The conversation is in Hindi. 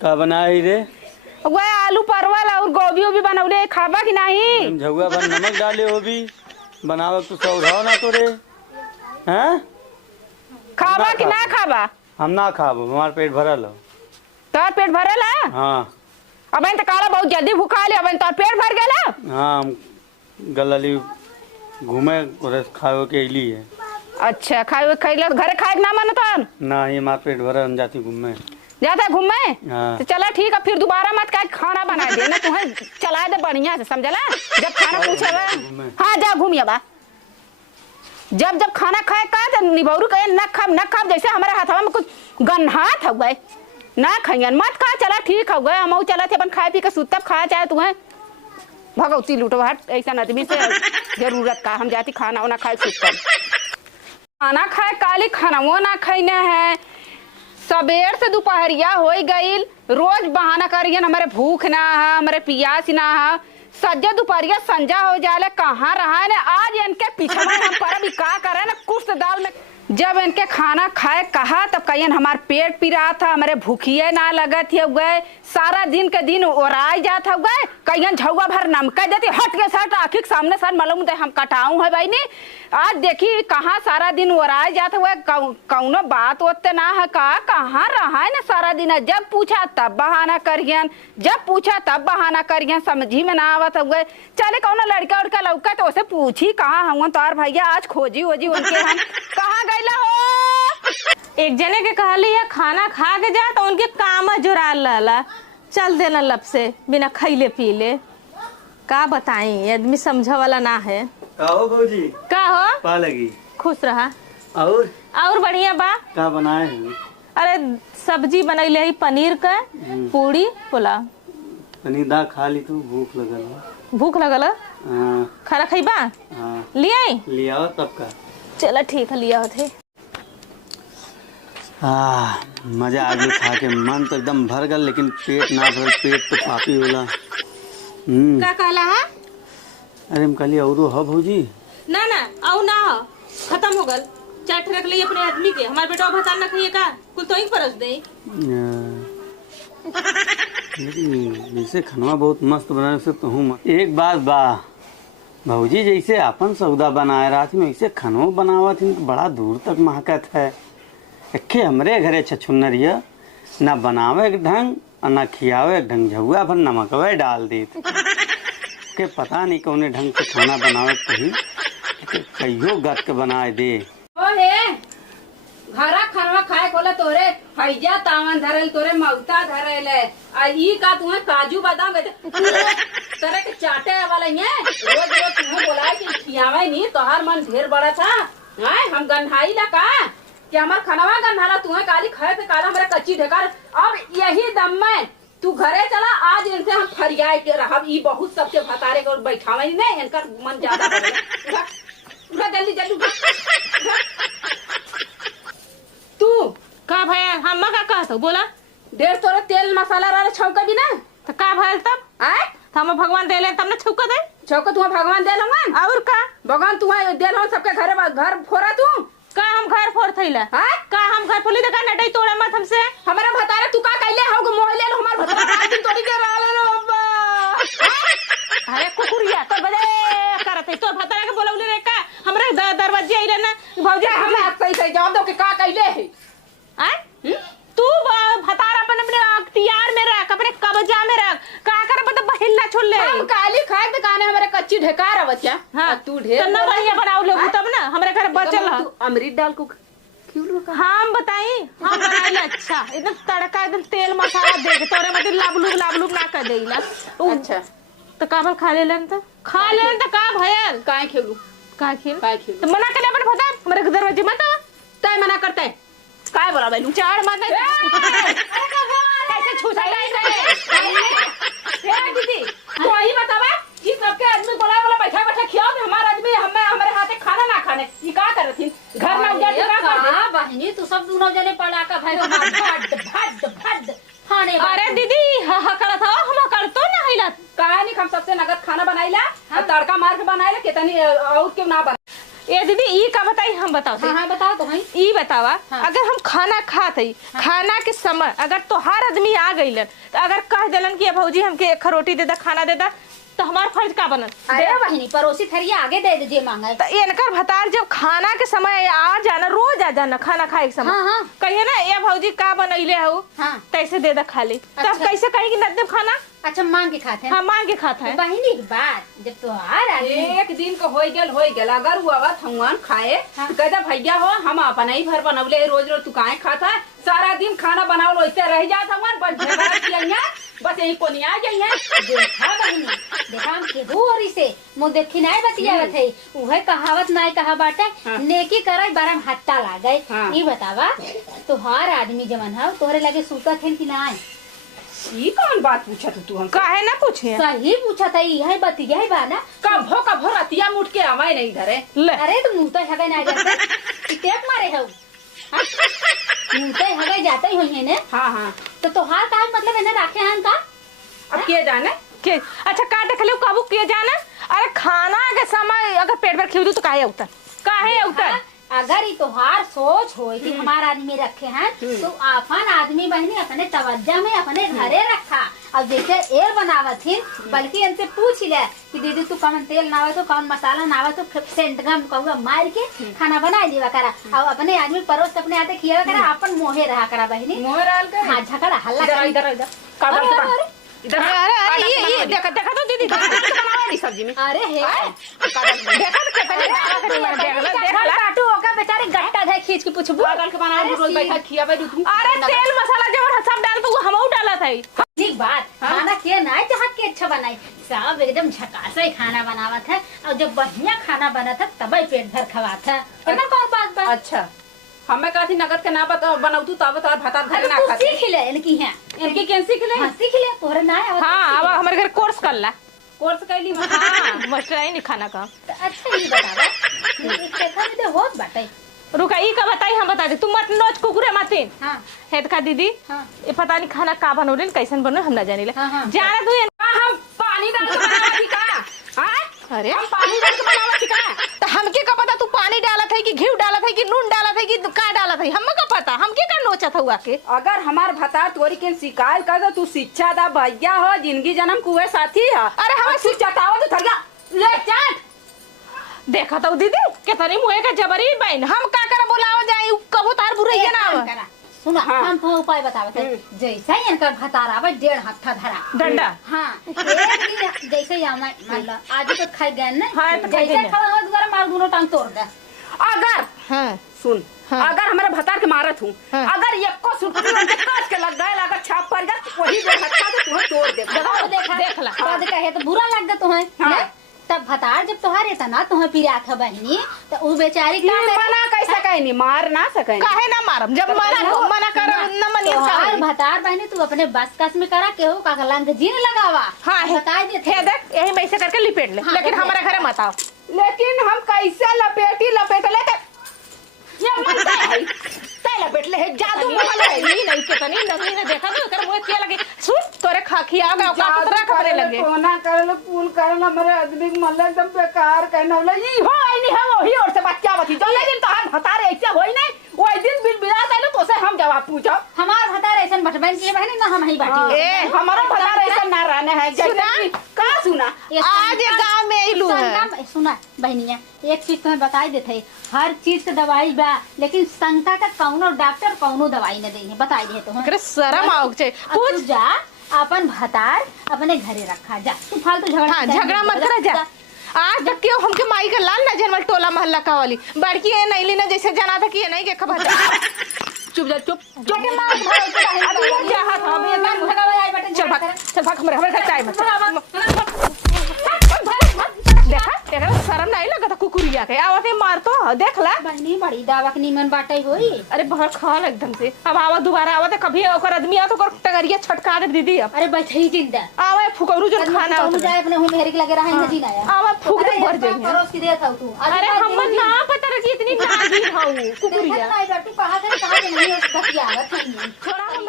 का बनाई रे? वो आलू परवल और गोभी भी बनौले, खाबा कि नहीं? झुआ भर नमक डाले हो भी बनावक तो सौराव ना तो रे हैं? खाबा कि ना खाबा? हम ना खाबो, हमार पेट भरल हो। तोर पेट भरल है? हाँ। अब तो काला बहुत जल्दी भूखा ले, अब तोर पेट भर गया? हाँ, हम गलली घूमे और खाओ के अली है। अच्छा, खाए खैला घर खाए ना मन तो ना ही हमार पेट भरल, हम जाती घूमे। जाता घूमे? हाँ। तो चला ठीक है, फिर दोबारा मत कह खाना बना दे ना, तुम्हें चला दे बढ़िया से, समझला? जब खाना पूछे हाँ जा घूमिए बा। जब जब खाना खाए का तो निबौरू कहे न खाब जैसे हमारे हाथवा में कुछ गन्हात हो गए ना खाइयन मत खा। चला ठीक हो गए, हम चला थे अपन खाए पी के सुतब खा चाहे तुम्हें भगवती लूटो हट ऐसा आदमी से जरूरत का। हम जाती खाना वाना खाए सुतब। खाना खाए काली खाना वो ना खाइने है। सबेर से दोपहरिया हो गई, रोज बहाना करियन हमारे भूख ना है, हमारे पियास ना है। सज्जा दोपहरिया संजा हो जाले, कहाँ रहा है आज इनके पीछे हम पर भी का करे ना कुछ दाल में। जब इनके खाना खाए कहा तब कहियन हमार पेट पी रहा था, हमारे भूखिए ना लगत है गए, सारा दिन के दिन ओराई जात हो गए। कहियन झौआ भर नमक देती हट के सट आखिर सामने सर मालूम दे हम कटाऊं है भाई ने। आज देखी कहाँ सारा दिन ओराई जात हुए, कौनो बात होते ना है का कहाँ रहा है ना सारा दिन। जब पूछा तब बहाना करियन, जब पूछा तब बहाना करियन, समझी में ना आवत हुए। चले कौनो लड़का उड़का लौका तो उसे पूछी कहाँ हुआ तार भैया, आज खोजी वोजी उनके हम कहाँ गईला हो। एक जने के कहली है खाना खा के जा तो उनके काम जुड़ा लला चल देना लब से बिना खैले पीले। का बताई आदमी समझे वाला ना है। का हो भौजी? का हो पा लगी? खुश रहा। और बढ़िया बा। का बनाए हैं? अरे सब्जी बनैले है पनीर का, पूरी पुलाव। पनीर दाल खा ली तो भूख लगल हो। भूख लगल? हाँ। खाना खइबा? हाँ। लिया तब का। चला ठीक है लिया थे। मजा आ गई खा के, मन तो एकदम भर गल लेकिन पेट ना भर, पेट तो पापी होला। का कहला है? अरे हम कहली औरो हो भौजी? ना ना औ ना हो, खत्म हो गल। चाट रख ले अपने आदमी के, हमारे बेटा भतान ना खाइए का कुल तो ही परस दे। लेकिन जैसे खाना बहुत मस्त बना से तो हूँ एक बात बा भौजी, जैसे अपन सौदा बनाए रहा थी वैसे खानो बनावा थी तो बड़ा दूर तक महकत है। एके हमरे घरे छछुन्नरिया ना बनावे एक ढंग और ना खियावे एक ढंग, झुआ भर नमकवे डाल दी के पता नहीं कौने ढंग से खाना बनावे कहीं कहियो गत के बनाए दे। घरा खरवा खाए कोला तोरे हैजा तावन धरल, तोरे मौता धरल है। आ ई का तुम्हें काजू बादाम तरह के चाटे वाला है। रोज रोज तुम्हें बोला कि खियावे नहीं, तोहार मन ढेर बड़ा था। हाय हम गन्हाई ला का कि हमार खनवा गन्हाला, तुम्हें काली खाए पे काला हमारा कच्ची ढेकार। अब यही दम में तू घरे चला, आज इनसे हम फरियाए के रहा। ई बहुत सबके भतारे को बैठावे नहीं, इनका मन ज्यादा बढ़ेगा। जल्दी जल्दी तू का भैया हम का कहतो बोला? डेढ़ तोरे तेल मसाला वाला छौका भी ना तो का भैल तब आए हम भगवान देले तब ना छौका दे। छौका तुम्हें भगवान दे लूंगा और का भगवान तुम्हें दे लो सबके घर फोड़ा तू का हम घर फोड़ थैला का हम घर फोली तो का नडई तोड़ा मत हमसे। हमारा भतारे तू का कहले हो मोह ले लो हमार भतारे दिन तोड़ी के रहल अब्बा। अरे कुकुरिया तो बदे करत है तो भतारे के बोलौले रे का हमरा दरवाजे आइले ना भौजी हम सही सही जवाब दो कि का कहले है। हैं तू भतार अपन अपने अख्तियार में रख, अपने कब्जा में रख। का कर बता बहिल ना छोड़ ले। हम काली खाए दुकान है हमारे कच्ची ढेकार है बच्चा। हां तू ढेर तो ना बढ़िया बनाओ लोग तब ना हमारे घर बचल है। तू अमृत डाल को क्यों रोका? हम बताई हम बनाइला अच्छा एकदम तड़का एकदम तेल मसाला दे के तोरे मत लाबलूब ना कर देइला। अच्छा तो काबल खा लेलन तो खा लेलन तो का भयल काहे खेलू का खेल तो मना कर अपन भता हमारे दरवाजे मत तय मना करते काय बोला भाई चार मत कैसे छूटा दीदी तो ही बतावा कि सबके आदमी बोला बैठा बैठा खियाओ हमारे आदमी हमारे हाथे खाना ना खाने ये का कर रही घर में उजाड़ के का कर दे बहनी तू सब दोनों जने पड़ा का भाई भड खाने। अरे दीदी हा करत हो हम कर तो ना हिला काहे नहीं हम सबसे नगद खाना बनाइला और तड़का मार के बनाइला कितनी और क्यों ना बना। ए दीदी ई का बताई हम बताओ हाँ हाँ बताओ तो भाई। ई बतावा हाँ। अगर हम खाना खात हई खाना के समय अगर तोहार आदमी आ गइलन तो अगर कह देलन कि भौजी हमके एक रोटी दे दा खाना दे दा तो हमार फर्ज का बनल? अरे बहनी पड़ोसी थरिया आगे दे दीजिए मांगे। तो इनकर भतार जब खाना के समय आ जाना रोज आ जाना खाना खाए के समय हाँ, हाँ। कहिए ना ये भौजी का बनैले हो हाँ। तैसे दे दा खाली तब अच्छा। कैसे कहेगी न देव खाना? अच्छा मांग के खाते हैं। हाँ मांग के खाता है। बहनी की बात जब त्योहार आए एक दिन को हो गेल अगर वो आवत हमुआन खाए हाँ। तो कहता भैया हो हम अपन ही भर बनवले रोज रोज तू काहे खाता है सारा दिन खाना बनावल वैसे रह जात हमुआन बस यही कोनिया जाइए। देखा बहनी देखा हम केहू और इसे मुँह देखी नहीं बतियावत है उहे कहावत नहीं कहा बाटे हाँ। नेकी करे बरम हट्टा लागे। हाँ। ये बतावा तोहार आदमी जमन है तोहरे लगे सूतत है कि नहीं? ये कौन बात पूछा तू हमसे? काहे ना पूछे सही पूछा था यही बतिया ही बा ना। कभो रतिया मुठ के आवाई नहीं धरे ले अरे तुम मुँह तो हगे नहीं जाते टेप मारे हो मुँह तो हगे जाते ही होइए ने। हाँ हाँ तो तोहार का मतलब इन्हें रखे हैं का? अब के जाने के अच्छा का देख ले काबू किए जाना? अरे खाना के समय अगर पेट भर खिल दू तो काहे उतर काहे उतर? अगर ये तोहार सोच हो कि हमारा आदमी रखे हैं तो अपन आदमी बहनी अपने तवज्जा में अपने घरे रखा अब जैसे एर बनावत थी बल्कि इनसे पूछ ले कि दीदी तू कौन तेल नावे तो कौन मसाला नावे तो सेंट गम कहूँगा मार के खाना बना देवा करा अब अपने आदमी परोस अपने आते खिया करा अपन मोहे रहा करा बहनी मोहर आल कर हाँ झगड़ा हल्ला इधर करी। इधर इधर कागज के पास इधर अरे ये देखा देखा तो दीदी बनावा सब्जी में अरे हे देखा तो कितने डाला कर देख ला काटू होगा बेचारे गट्टा है खींच के पूछबू पागल के बनावा रोज बैठा खियावे तू अरे तेल मसाला जब सब डाल तो हमहू डाला था ठीक बात खाना के ना जहाँ के अच्छा बनाई सब एकदम झकास ही खाना बनावत है और जब बढ़िया खाना बना था तब पेट भर खवात है एमा कौन बात बात? अच्छा हमें कहती नगद के ना बनाऊ तब तो भाता घर अरे ना तू खाते सीख ले इनकी है इनकी केन सीख ले हाँ सीख ले तोहरे ना आवत हाँ अब हमारे घर कोर्स कर ला कोर्स कैली हाँ मास्टर आई नहीं खाना का तो अच्छा ये बतावा एक देखा भी तो होत बाटे रुका ई का बताई हम बता दे तुम मत नोच कुकुरे मातीन हाँ हेद का दीदी हाँ ये पता नहीं खाना का बनोले कैसन बनो हम ना जाने ले हाँ, हाँ। जाना तू हम पानी डाल के बनावा थी का हां अरे हम पानी डाल के बनावा थी का तो हमके का पता तू पानी डाला था कि घी डाला था कि नून डाला था कि का डाला था हमके का पता हमके का नोचा था हुआ के अगर हमार भता तोरी के शिकायत कर दो तू शिक्षा दा भैया हो जिंदगी जन्म कुए साथी है अरे हमें शिक्षा तावा तो थरगा ले चाट देखा तो दीदी कितनी मुहे का जबरी बहन हम का कर बोलाओ जाए कबो तार बुरैया ना आवे। सुना हाँ। हम तो उपाय बतावत है जैसे ही इनका भतार आवे 1.5 हफ्ता धरा डंडा हाँ एक दिन जैसे ही आमा मान लो आज तो खाई गए ना हाँ, तो खाई जैसे गए। खावा हो दोबारा मार दोनों टांग तोड़ दे अगर हां सुन हाँ। अगर हमारे भतार के मारत हूँ हाँ। अगर एको सुटकी उनके काट के लग गए अगर छाप पड़ जाए वही दे हत्ता तो तुम्हें तोड़ दे देखा देखा देख ला। बाद कहे तो बुरा लग गया तुम्हें हाँ। ना? तब भतार जब तुम्हारे था ना तुम्हें पिरा था बहनी तो वो बेचारी का मना कैसे कहीं नहीं मार ना सके काहे ना मारम जब मना कर न मनिए तोहार का भतार बहनी तू अपने बस कस में करा केहू का लंग जी न लगावा हाँ बता देते हे देख यही में ऐसे करके लिपेट ले हाँ, लेकिन देख ले। हमारे घरे मत आओ लेकिन हम कैसे लपेट ले ये मनता है ते लपेट ले है जादू वाला है नहीं नहीं कितनी नगरी ने देखा तो कर मुझे क्या लगे सुन तोरे खाखी आगा का पुतरा खबरे लगे कोना करल पूल करल हमारे आदमी के मन एकदम बेकार कहना बोला ई हो आई नहीं है वही और से बच्चा बची जो लेकिन तो हम भतारे ऐसे होई नहीं वो एक दिन बिल बिला देलो तो से हम जवाब पूछो हमार भतार ऐसा बटबन की बहनी ना हम ही बाटी ए, हमारा भतारे ऐसा ना रहने है सुना? का सुना आज ये गांव में इलू है सुना बहनिया एक चीज तुम्हें बताई देते हर चीज के दवाई बा लेकिन शंका का कौनो डॉक्टर कौनो दवाई न दे बताई दे तुम्हें करे शर्म आओ छे अब तू जा अपन भतार अपने घरे रखा जा तू फालतू झगड़ा हां झगड़ा मत कर जा आज तक क्यों हमके माई का लाल ना जनमल टोला मोहल्ला का वाली बड़की ये नईली ना जैसे जाना था कि ये नहीं के खबर चुप जा चुप लेकिन मार भाई के रहे अभी ये क्या हाथ अभी ये मैं भगावा आई बटन चल भाग हमारे घर चाय मत देखा तेरा शर्म नहीं लगा था कुकुरिया के आवते मार तो देख ला बहनी बड़ी दावा के नीमन बाटे होई अरे बहुत खाल एकदम से अब आवा दोबारा आवा तो कभी ओकर आदमी आ तो ओकर टगरिया छटका दे दीदी अब अरे बैठे ही जिंदा आवे फुकौरू जो खाना तू जाए अपने हम हेरी के लगे रहा है जी ना आवा फुक दे भर दे परोस की देत हूं तू अरे हम ना पता रही इतनी नागी हूं कुकुरिया नहीं बेटी कहां से नहीं हो सकती आवत है छोड़ा